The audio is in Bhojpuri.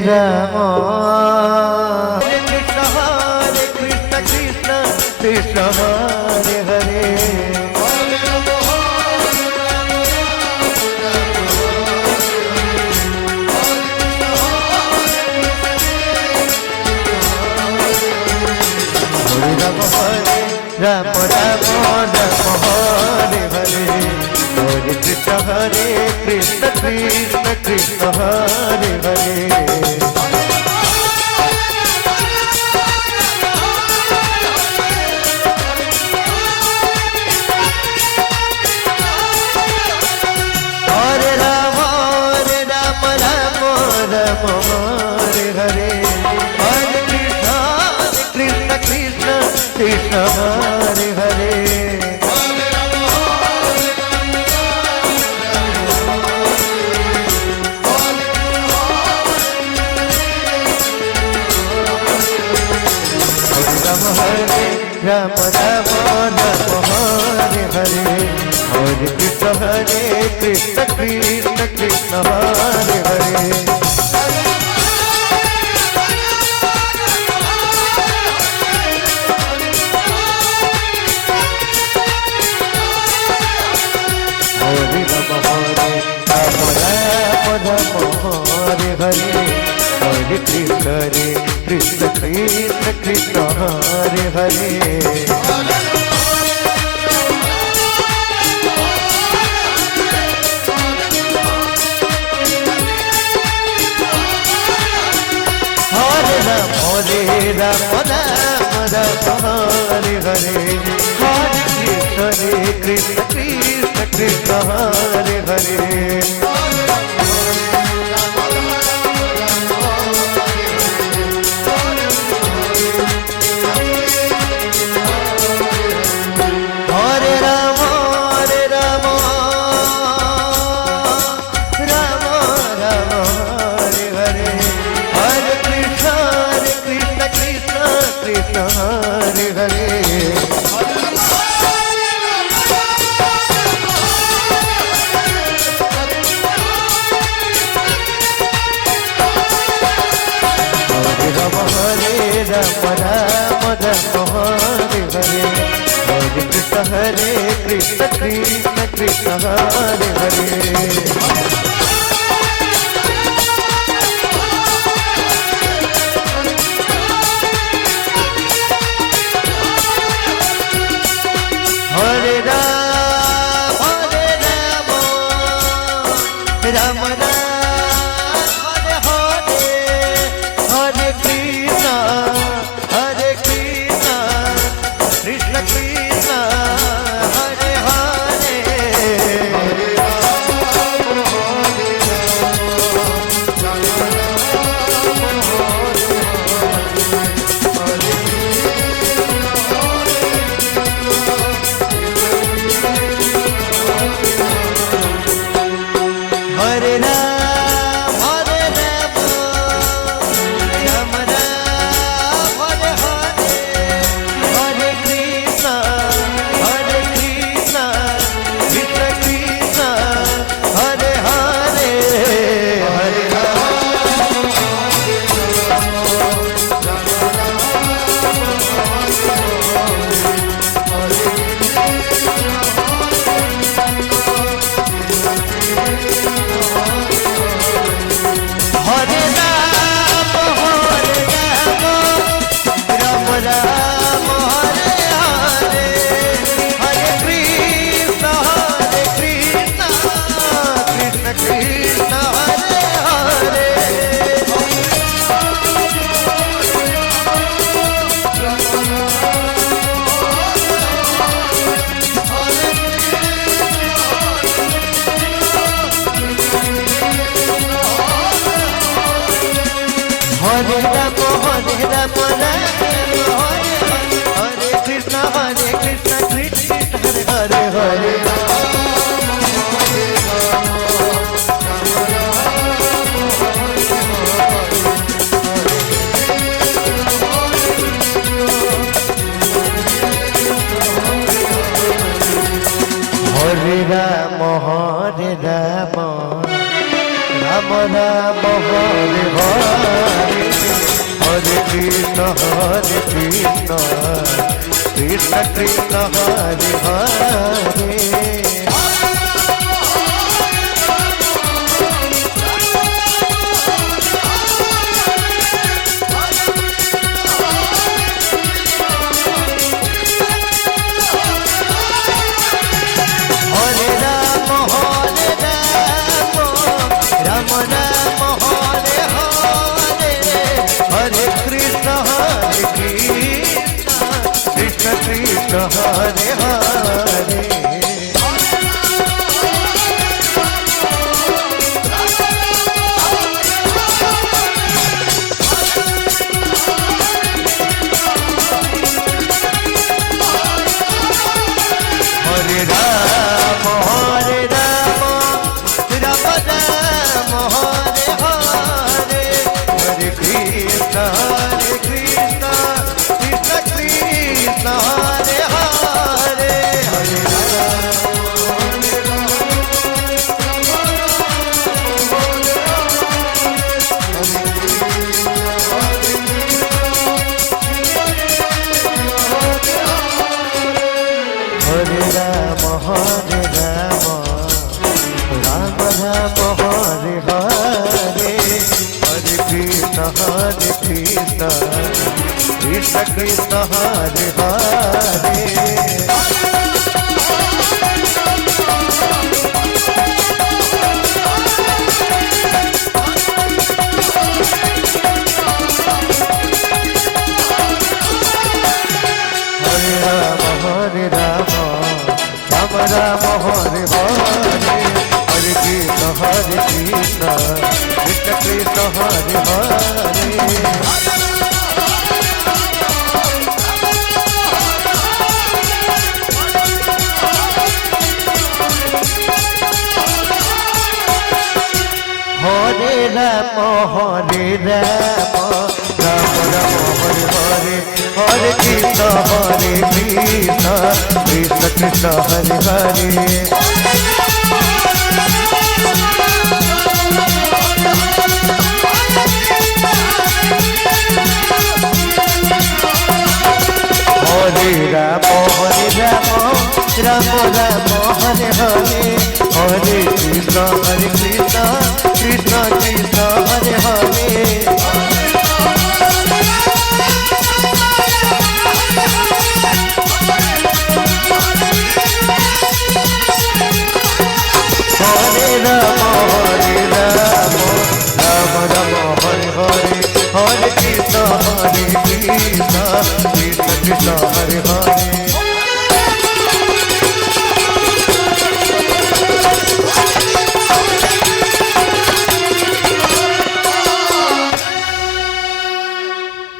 राम हरे कृष्ण कृष्ण कृष्ण हरे हरे राम राम राम हरे हरे हरे कृष्ण कृष्ण कृष्ण हरे हरे हरे राम राम राम हरे हरे हरे कृष्ण कृष्ण कृष्ण हरे हरे राम राम राम हरे हरे हरे कृष्ण कृष्ण कृष्ण हरे हरे हरे राम राम राम हरे हरे हरे कृष्ण कृष्ण कृष्ण हरे हरे हरे राम राम हरे हरे हरे कृष्ण कृष्ण कृष्ण हरे हरे हरे राम राम राम हरे हरे हरे कृष्ण कृष्ण कृष्ण हरे हरे हरे कृष्ण कृष्ण कृष्ण हरे हरे हरे राम राम राम हरे हरे हरे कृष्ण कृष्ण कृष्ण हरे हरे हरे राम राम राम हरे हरे हरे कृष्ण कृष्ण कृष्ण हरे हरे हरे हरे राम राम राम हरे हरे हरे कृष्ण कृष्ण कृष्ण हरे हरे हरे राम हरे कृष्ण कृष्ण हरे हरे हरे राम राम राम हरे हरे कृष्ण कृष्ण कृष्ण हरे हरे। कृष्ण हरे हरे। हरे राम हरे राम राम राम हरे हरे। हरे कृष्ण कृष्ण कृष्ण हरे हरे। हरे राम हरे राम राम राम हरे हरे। हरे कृष्ण कृष्ण कृष्ण हरे हरे। हरे राम राम राम हरे हरे। हरे कृष्ण कृष्ण कृष्ण हरे हरे। हरे राम राम राम हरे हरे। हरे कृष्ण कृष्ण कृष्ण हरे हरे। हरे राम राम राम हरे हरे। हरे कृष्ण कृष्ण कृष्ण हरे हरे। हरे राम राम राम हरे हरे। हरे कृष्ण कृष्ण कृष्ण हरे हरे।